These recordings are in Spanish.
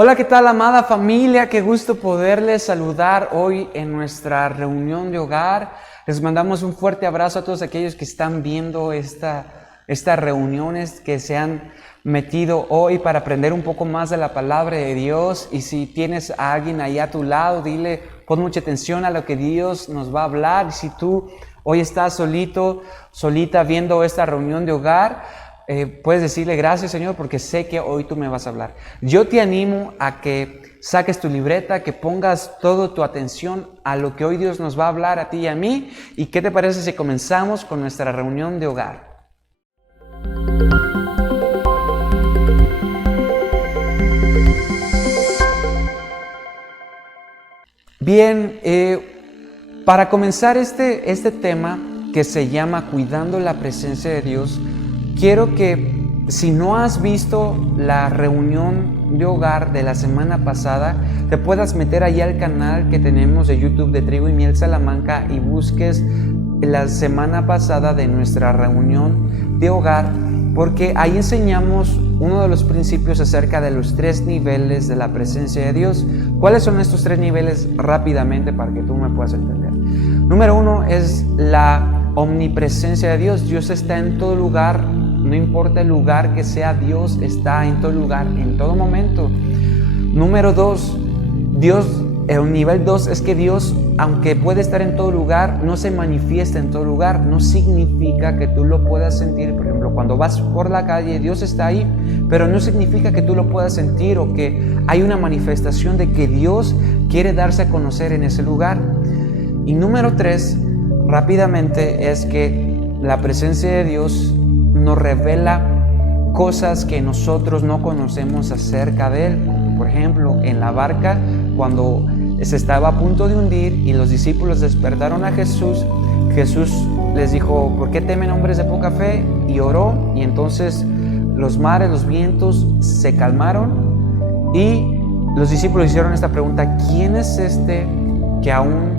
Hola, ¿qué tal, amada familia? Qué gusto poderles saludar hoy en nuestra reunión de hogar. Les mandamos un fuerte abrazo a todos aquellos que están viendo estas reuniones, que se han metido hoy para aprender un poco más de la palabra de Dios. Y si tienes a alguien ahí a tu lado, dile, pon mucha atención a lo que Dios nos va a hablar. Y si tú hoy estás solito, solita viendo esta reunión de hogar, puedes decirle gracias, Señor, porque sé que hoy tú me vas a hablar. Yo te animo a que saques tu libreta, que pongas toda tu atención a lo que hoy Dios nos va a hablar a ti y a mí. ¿Y qué te parece si comenzamos con nuestra reunión de hogar? Bien, para comenzar este tema que se llama Cuidando la Presencia de Dios, quiero que, si no has visto la reunión de hogar de la semana pasada, te puedas meter ahí al canal que tenemos de YouTube de Trigo y Miel Salamanca y busques la semana pasada de nuestra reunión de hogar, porque ahí enseñamos uno de los principios acerca de los 3 niveles de la presencia de Dios. ¿Cuáles son estos 3 niveles? Rápidamente, para que tú me puedas entender. Número 1 es la omnipresencia de Dios. Dios está en todo lugar. No importa el lugar que sea, Dios está en todo lugar, en todo momento. Número 2, el nivel 2 es que Dios, aunque puede estar en todo lugar, no se manifiesta en todo lugar. No significa que tú lo puedas sentir. Por ejemplo, cuando vas por la calle, Dios está ahí, pero no significa que tú lo puedas sentir o que hay una manifestación de que Dios quiere darse a conocer en ese lugar. Y número 3, rápidamente, es que la presencia de Dios nos revela cosas que nosotros no conocemos acerca de Él. Por ejemplo, en la barca, cuando se estaba a punto de hundir y los discípulos despertaron a Jesús, Jesús les dijo: ¿por qué temen, hombres de poca fe? Y oró, y entonces los mares, los vientos se calmaron, y los discípulos hicieron esta pregunta: ¿quién es este que aún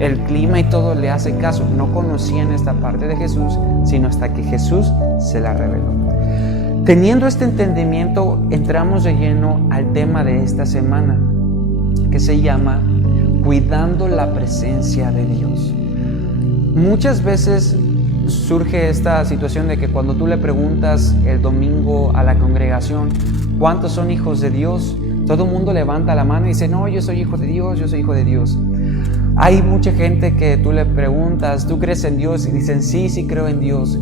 el clima y todo le hace caso? No conocían esta parte de Jesús, sino hasta que Jesús se la reveló. Teniendo este entendimiento, entramos de lleno al tema de esta semana, que se llama Cuidando la Presencia de Dios. Muchas veces surge esta situación de que cuando tú le preguntas el domingo a la congregación ¿cuántos son hijos de Dios?, todo el mundo levanta la mano y dice: no, yo soy hijo de Dios, yo soy hijo de Dios. Hay mucha gente que tú le preguntas: ¿tú crees en Dios? Y dicen: sí creo en Dios.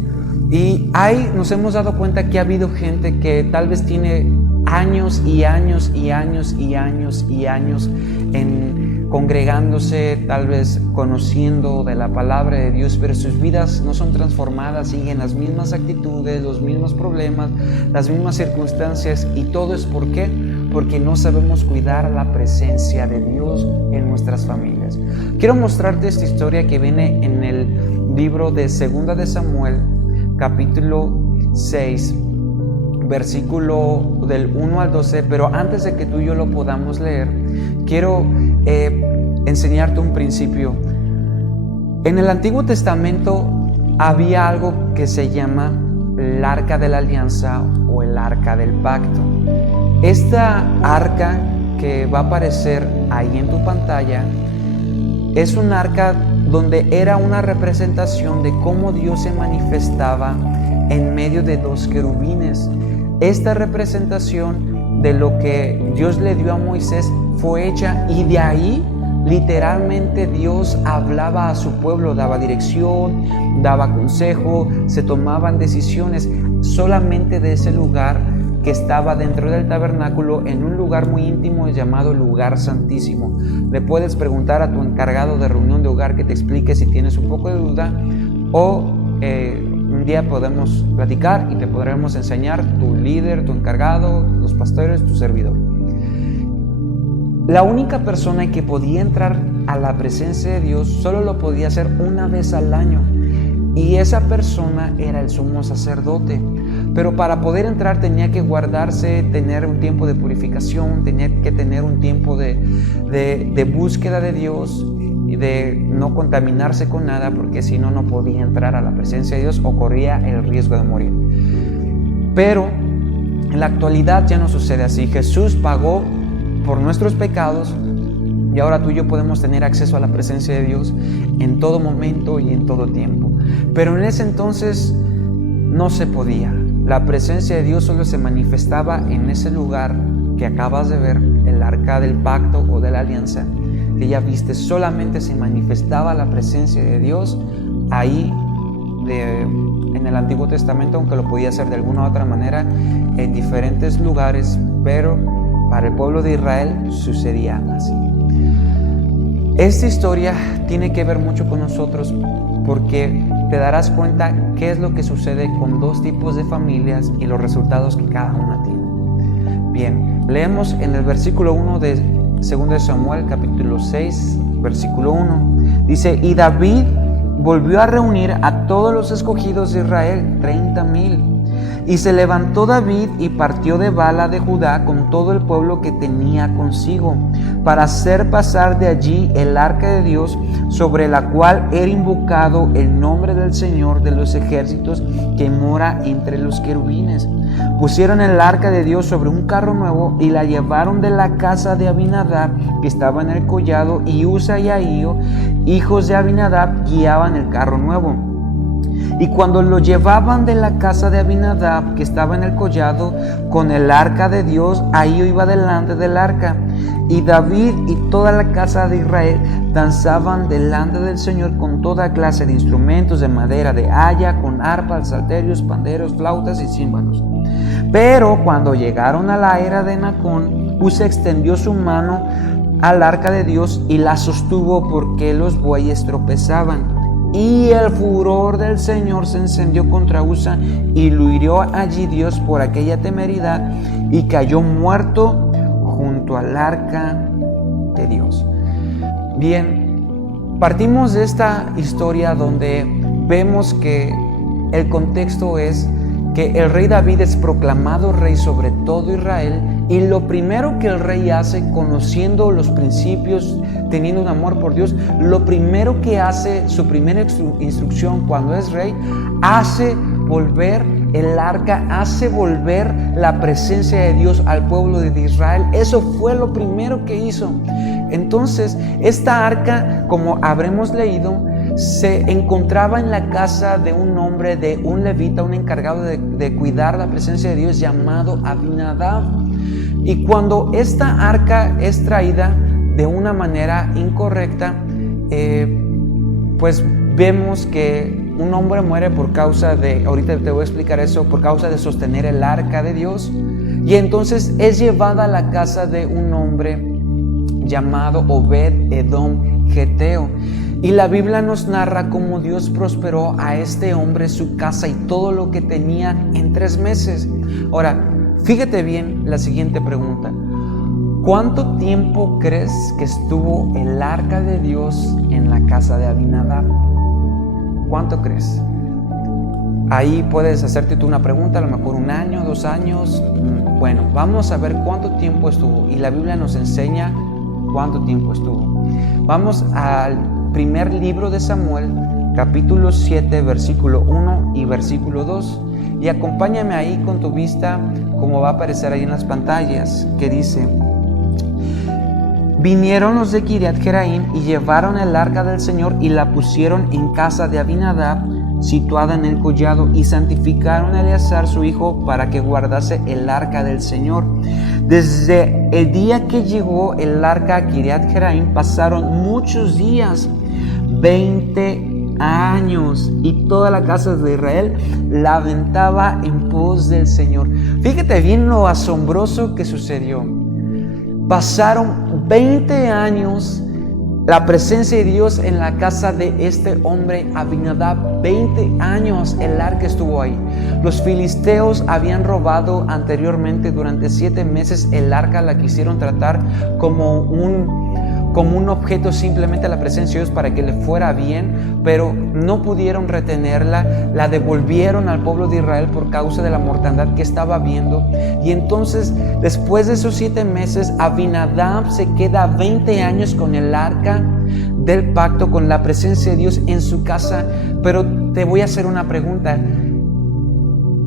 Y nos hemos dado cuenta que ha habido gente que tal vez tiene años y años y años y años y años en congregándose, tal vez conociendo de la palabra de Dios, pero sus vidas no son transformadas, siguen las mismas actitudes, los mismos problemas, las mismas circunstancias. ¿Y todo es por qué? Porque no sabemos cuidar la presencia de Dios en nuestras familias. Quiero mostrarte esta historia que viene en el libro de 2 de Samuel, capítulo 6, versículo del 1 al 12, pero antes de que tú y yo lo podamos leer, quiero enseñarte un principio. En el Antiguo Testamento había algo que se llama el Arca de la Alianza o el Arca del Pacto. Esta arca que va a aparecer ahí en tu pantalla es un arca donde era una representación de cómo Dios se manifestaba en medio de 2 querubines. Esta representación de lo que Dios le dio a Moisés fue hecha, y de ahí literalmente Dios hablaba a su pueblo, daba dirección, daba consejo, se tomaban decisiones solamente de ese lugar que estaba dentro del tabernáculo, en un lugar muy íntimo llamado lugar santísimo. Le puedes preguntar a tu encargado de reunión de hogar que te explique si tienes un poco de duda, o un día podemos platicar y te podremos enseñar, tu líder, tu encargado, los pastores, tu servidor. La única persona que podía entrar a la presencia de Dios solo lo podía hacer una vez al año, y esa persona era el sumo sacerdote. Pero para poder entrar tenía que guardarse, tener un tiempo de purificación, tenía que tener un tiempo de búsqueda de Dios y de no contaminarse con nada, porque si no, no podía entrar a la presencia de Dios o corría el riesgo de morir. Pero En la actualidad ya no sucede así. Jesús pagó por nuestros pecados y ahora tú y yo podemos tener acceso a la presencia de Dios en todo momento y en todo tiempo. Pero en ese entonces no se podía. La presencia de Dios solo se manifestaba en ese lugar que acabas de ver, el arca del pacto o de la alianza, que ya viste. Solamente se manifestaba la presencia de Dios ahí en el Antiguo Testamento, aunque lo podía hacer de alguna u otra manera en diferentes lugares, pero para el pueblo de Israel sucedía así. Esta historia tiene que ver mucho con nosotros porque te darás cuenta qué es lo que sucede con dos tipos de familias y los resultados que cada una tiene. Bien, leemos en el versículo 1 de 2 Samuel capítulo 6, versículo 1. Dice: y David volvió a reunir a todos los escogidos de Israel, 30,000. Y se levantó David y partió de Bala de Judá con todo el pueblo que tenía consigo, para hacer pasar de allí el arca de Dios, sobre la cual era invocado el nombre del Señor de los ejércitos, que mora entre los querubines. Pusieron el arca de Dios sobre un carro nuevo y la llevaron de la casa de Abinadab, que estaba en el collado, y Usa y Ahío, hijos de Abinadab, guiaban el carro nuevo. Y cuando lo llevaban de la casa de Abinadab, que estaba en el collado, con el arca de Dios, Ahío iba delante del arca. Y David y toda la casa de Israel danzaban delante del Señor con toda clase de instrumentos de madera, de haya, con arpas, salterios, panderos, flautas y címbalos. Pero cuando llegaron a la era de Nacón, Usa extendió su mano al arca de Dios y la sostuvo, porque los bueyes tropezaban. Y el furor del Señor se encendió contra Usa y lo hirió allí Dios por aquella temeridad, y cayó muerto junto al arca de Dios. Bien, partimos de esta historia donde vemos que el contexto es que el rey David es proclamado rey sobre todo Israel, y lo primero que el rey hace, conociendo los principios, teniendo un amor por Dios, lo primero que hace, su primera instrucción cuando es rey, hace volver el arca, hace volver la presencia de Dios al pueblo de Israel. Eso fue lo primero que hizo. Entonces, esta arca, como habremos leído, se encontraba en la casa de un hombre, de un levita, un encargado de cuidar la presencia de Dios, llamado Abinadab. Y cuando esta arca es traída de una manera incorrecta, pues vemos que un hombre muere por causa de, ahorita te voy a explicar eso, por causa de sostener el arca de Dios. Y entonces es llevada a la casa de un hombre llamado Obed Edom Geteo. Y la Biblia nos narra cómo Dios prosperó a este hombre, su casa y todo lo que tenía en 3 meses. Ahora, fíjate bien la siguiente pregunta. ¿Cuánto tiempo crees que estuvo el arca de Dios en la casa de Abinadab? ¿Cuánto crees? Ahí puedes hacerte tú una pregunta, a lo mejor 1 año, 2 años. Bueno, vamos a ver cuánto tiempo estuvo. Y la Biblia nos enseña cuánto tiempo estuvo. Vamos al primer libro de Samuel, capítulo 7, versículo 1 y versículo 2. Y acompáñame ahí con tu vista, como va a aparecer ahí en las pantallas, que dice: vinieron los de Kiriat Jeraim y llevaron el arca del Señor y la pusieron en casa de Abinadab, situada en el collado, y santificaron a Eleazar su hijo para que guardase el arca del Señor. Desde el día que llegó el arca a Kiriat Jeraim pasaron muchos días, 20 años, y toda la casa de Israel la aventaba en pos del Señor. Fíjate bien lo asombroso que sucedió. Pasaron 20 años la presencia de Dios en la casa de este hombre Abinadab. 20 años el arca estuvo ahí. Los filisteos habían robado anteriormente durante 7 meses el arca. La quisieron tratar como un objeto, simplemente la presencia de Dios para que le fuera bien, pero no pudieron retenerla. La devolvieron al pueblo de Israel por causa de la mortandad que estaba habiendo. Y entonces, después de esos 7 meses, Abinadab se queda 20 años con el arca del pacto, con la presencia de Dios en su casa. Pero te voy a hacer una pregunta.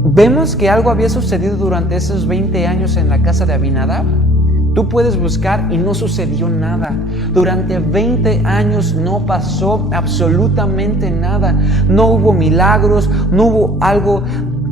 vemos que algo había sucedido durante esos 20 años en la casa de Abinadab. Tú puedes buscar y no sucedió nada. Durante 20 años no pasó absolutamente nada. No hubo milagros, no hubo algo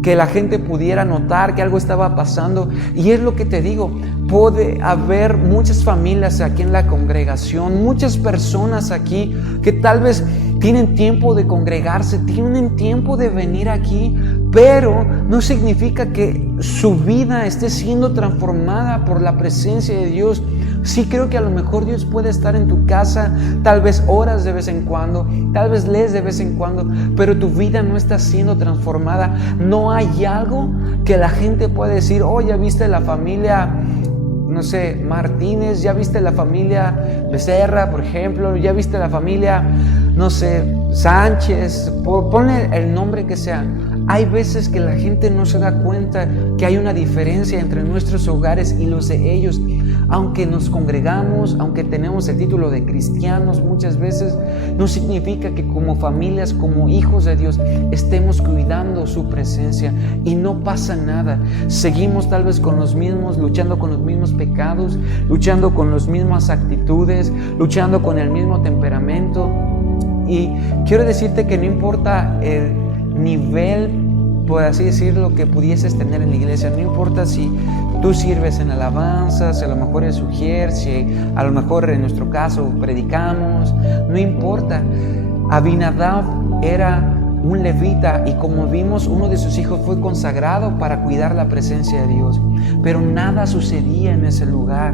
que la gente pudiera notar que algo estaba pasando. Y es lo que te digo, puede haber muchas familias aquí en la congregación, muchas personas aquí que tal vez tienen tiempo de congregarse, tienen tiempo de venir aquí, pero no significa que su vida esté siendo transformada por la presencia de Dios. Sí creo que a lo mejor Dios puede estar en tu casa, tal vez oras de vez en cuando, tal vez lees de vez en cuando, pero tu vida no está siendo transformada. No hay algo que la gente pueda decir: oh, ya viste la familia, no sé, Martínez, ya viste la familia Becerra, por ejemplo, ya viste la familia, no sé, Sánchez, ponle el nombre que sea. Hay veces que la gente no se da cuenta que hay una diferencia entre nuestros hogares y los de ellos. Aunque nos congregamos, aunque tenemos el título de cristianos, muchas veces no significa que como familias, como hijos de Dios, estemos cuidando su presencia y no pasa nada. Seguimos tal vez con los mismos, luchando con los mismos pecados, luchando con las mismas actitudes, luchando con el mismo temperamento. Y quiero decirte que no importa el nivel, por así decirlo, que pudieses tener en la iglesia, no importa si tú sirves en alabanzas, si a lo mejor es Ujier, si a lo mejor en nuestro caso predicamos, no importa. Abinadab era un levita y como vimos, uno de sus hijos fue consagrado para cuidar la presencia de Dios, pero nada sucedía en ese lugar.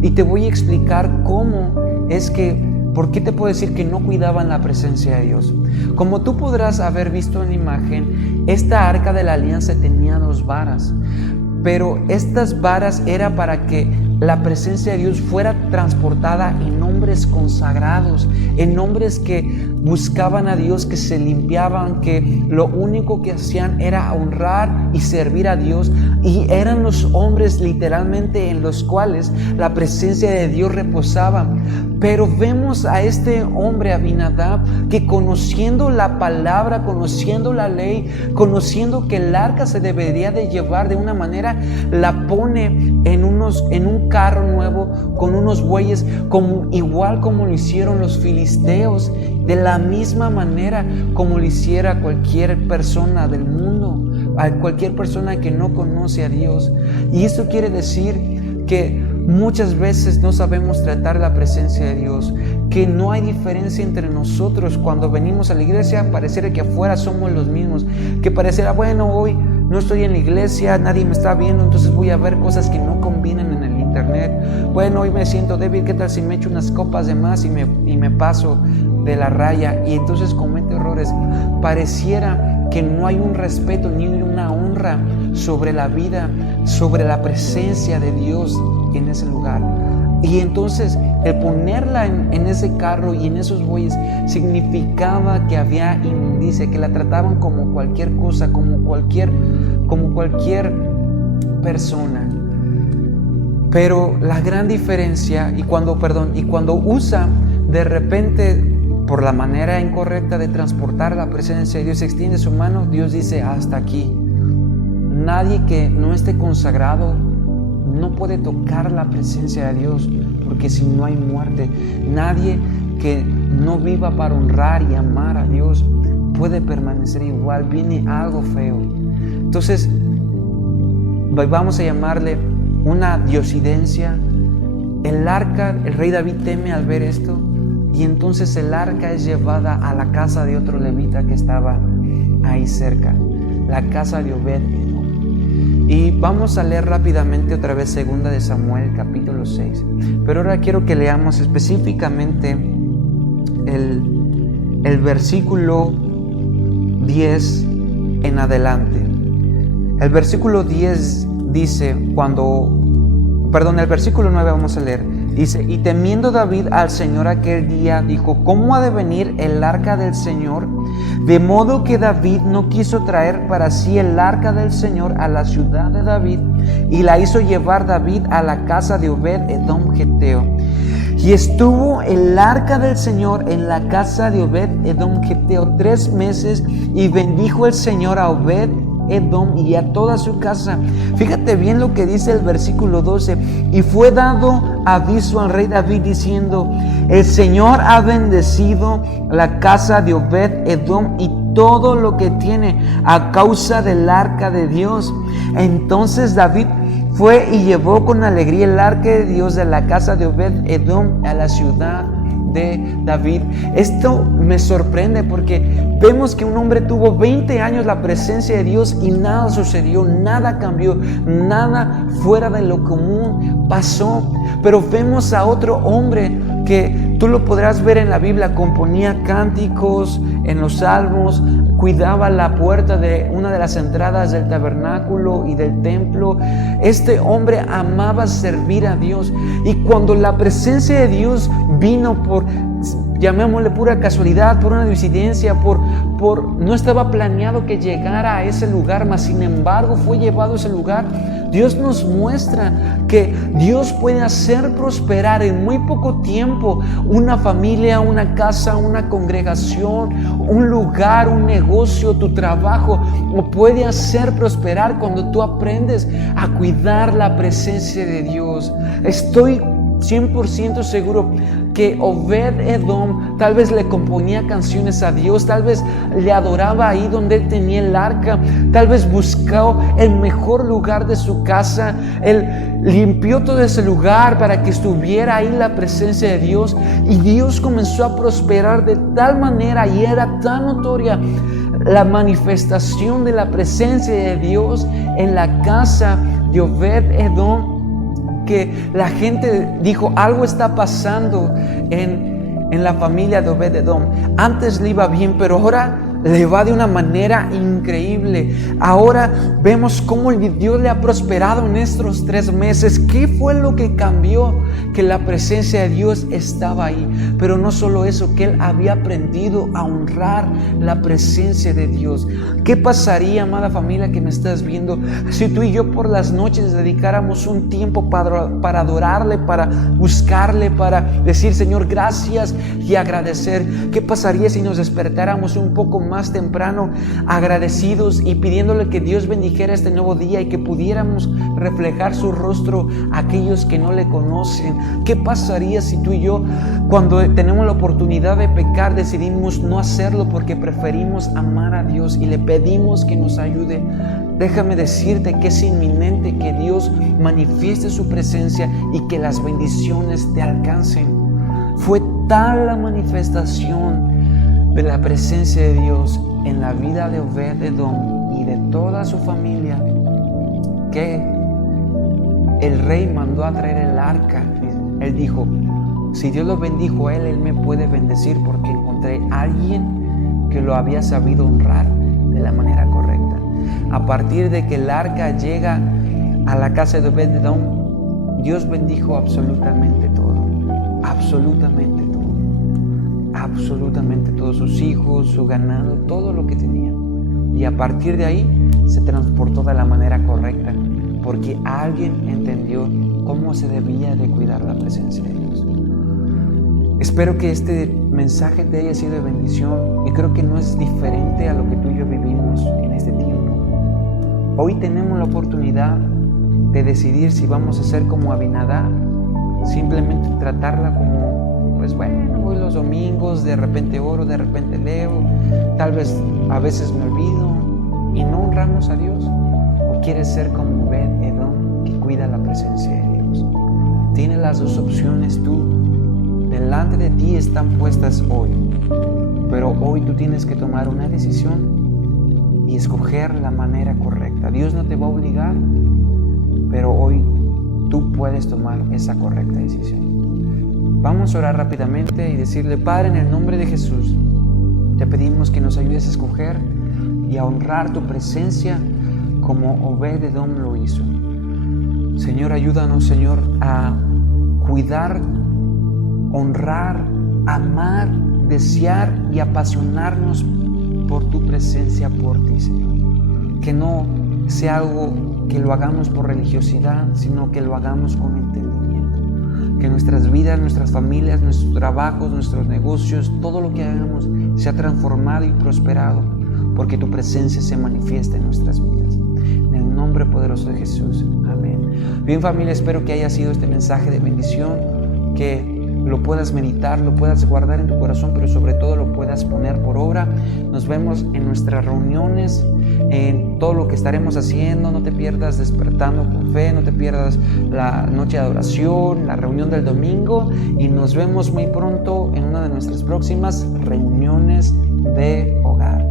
Y te voy a explicar cómo es que, ¿por qué te puedo decir que no cuidaban la presencia de Dios? Como tú podrás haber visto en la imagen, esta arca de la alianza tenía 2 varas, pero estas varas era para que la presencia de Dios fuera transportada en hombres consagrados, en hombres que buscaban a Dios, que se limpiaban, que lo único que hacían era honrar y servir a Dios, y eran los hombres literalmente en los cuales la presencia de Dios reposaba. Pero vemos a este hombre Abinadab que, conociendo la palabra, conociendo la ley, conociendo que el arca se debería de llevar de una manera, la pone en un carro nuevo con unos bueyes, igual como lo hicieron los filisteos, de la misma manera como lo hiciera cualquier persona del mundo, a cualquier persona que no conoce a Dios. Y esto quiere decir que muchas veces no sabemos tratar la presencia de Dios, que no hay diferencia entre nosotros. Cuando venimos a la iglesia, pareciera que afuera somos los mismos, que pareciera, bueno, hoy no estoy en la iglesia, nadie me está viendo, entonces voy a ver cosas que no convienen en el internet. Bueno, hoy me siento débil, ¿qué tal si me echo unas copas de más y me paso de la raya? Y entonces cometo errores. Pareciera que no hay un respeto ni una honra sobre la vida, sobre la presencia de Dios en ese lugar. Y entonces el ponerla en ese carro y en esos bueyes significaba que había inmundicia, que la trataban como cualquier cosa, como cualquier persona. Pero la gran diferencia, y cuando usa de repente por la manera incorrecta de transportar la presencia de Dios, extiende su mano, Dios dice: hasta aquí. Nadie que no esté consagrado no puede tocar la presencia de Dios, porque si no hay muerte. Nadie que no viva para honrar y amar a Dios puede permanecer igual. Viene algo feo. Entonces vamos a llamarle una diosidencia. El arca, el rey David teme al ver esto, y entonces el arca es llevada a la casa de otro levita que estaba ahí cerca, la casa de Obed. Y vamos a leer rápidamente otra vez 2 de Samuel capítulo 6. Pero ahora quiero que leamos específicamente el versículo 10 en adelante. El versículo 10 dice, el versículo 9 vamos a leer. Dice: y temiendo David al Señor aquel día, dijo: ¿cómo ha de venir el arca del Señor? De modo que David no quiso traer para sí el arca del Señor a la ciudad de David, y la hizo llevar David a la casa de Obed Edom Geteo. Y estuvo el arca del Señor en la casa de Obed Edom Geteo 3 meses, y bendijo el Señor a Obed Edom y a toda su casa. Fíjate bien lo que dice el versículo 12. Y fue dado aviso al rey David diciendo: el Señor ha bendecido la casa de Obed Edom y todo lo que tiene a causa del arca de Dios. Entonces David fue y llevó con alegría el arca de Dios de la casa de Obed Edom a la ciudad de David. Esto me sorprende porque vemos que un hombre tuvo 20 años la presencia de Dios y nada sucedió, nada cambió, nada fuera de lo común pasó. Pero vemos a otro hombre que tú lo podrás ver en la Biblia, componía cánticos en los salmos, cuidaba la puerta de una de las entradas del tabernáculo y del templo. Este hombre amaba servir a Dios, y cuando la presencia de Dios vino por, llamémosle pura casualidad, por una coincidencia, no estaba planeado que llegara a ese lugar, mas sin embargo fue llevado a ese lugar. Dios nos muestra que Dios puede hacer prosperar en muy poco tiempo una familia, una casa, una congregación, un lugar, un negocio, tu trabajo. O puede hacer prosperar cuando tú aprendes a cuidar la presencia de Dios. Estoy 100% seguro que Obed Edom tal vez le componía canciones a Dios, tal vez le adoraba ahí donde él tenía el arca, tal vez buscó el mejor lugar de su casa, él limpió todo ese lugar para que estuviera ahí la presencia de Dios, y Dios comenzó a prosperar de tal manera y era tan notoria la manifestación de la presencia de Dios en la casa de Obed Edom, que la gente dijo: algo está pasando en la familia de Obed Edom. Antes le iba bien, pero ahora le va de una manera increíble. Ahora vemos cómo Dios le ha prosperado en estos 3 meses. ¿Qué fue lo que cambió? Que la presencia de Dios estaba ahí. Pero no solo eso, que él había aprendido a honrar la presencia de Dios. ¿Qué pasaría, amada familia que me estás viendo, si tú y yo por las noches dedicáramos un tiempo para adorarle, para buscarle, para decir: Señor, gracias, y agradecer? ¿Qué pasaría si nos despertáramos un poco más temprano agradecidos y pidiéndole que Dios bendijera este nuevo día y que pudiéramos reflejar su rostro a aquellos que no le conocen? ¿Qué pasaría si tú y yo, cuando tenemos la oportunidad de pecar, decidimos no hacerlo porque preferimos amar a Dios y le pedimos que nos ayude? Déjame decirte que es inminente que Dios manifieste su presencia y que las bendiciones te alcancen. Fue tal la manifestación de la presencia de Dios en la vida de Obed Edom y de toda su familia que el rey mandó a traer el arca. Él dijo: si Dios lo bendijo a él me puede bendecir, porque encontré a alguien que lo había sabido honrar de la manera correcta. A partir de que el arca llega a la casa de Obed Edom, Dios bendijo absolutamente todo, absolutamente todo. Absolutamente todos sus hijos, su ganado, todo lo que tenía. Y a partir de ahí se transportó de la manera correcta, porque alguien entendió cómo se debía de cuidar la presencia de Dios. Espero que este mensaje te haya sido de bendición, y creo que no es diferente a lo que tú y yo vivimos en este tiempo. Hoy tenemos la oportunidad de decidir si vamos a ser como Abinadab, simplemente tratarla como: pues bueno, voy los domingos, de repente oro, de repente leo, tal vez a veces me olvido, y no honramos a Dios. ¿O quieres ser como Obed Edom, que cuida la presencia de Dios? Tienes las dos opciones tú. Delante de ti están puestas hoy, pero hoy tú tienes que tomar una decisión y escoger la manera correcta. Dios no te va a obligar, pero hoy tú puedes tomar esa correcta decisión. Vamos a orar rápidamente y decirle: Padre, en el nombre de Jesús, te pedimos que nos ayudes a escoger y a honrar tu presencia como Obed Edom lo hizo. Señor, ayúdanos, Señor, a cuidar, honrar, amar, desear y apasionarnos por tu presencia, por ti, Señor. Que no sea algo que lo hagamos por religiosidad, sino que lo hagamos con entendimiento. Que nuestras vidas, nuestras familias, nuestros trabajos, nuestros negocios, todo lo que hagamos sea transformado y prosperado porque tu presencia se manifiesta en nuestras vidas. En el nombre poderoso de Jesús. Amén. Bien, familia, espero que haya sido este mensaje de bendición, que lo puedas meditar, lo puedas guardar en tu corazón, pero sobre todo lo puedas poner por obra. Nos vemos en nuestras reuniones, en todo lo que estaremos haciendo. No te pierdas Despertando con Fe, no te pierdas la noche de adoración, la reunión del domingo, y nos vemos muy pronto en una de nuestras próximas reuniones de hogar.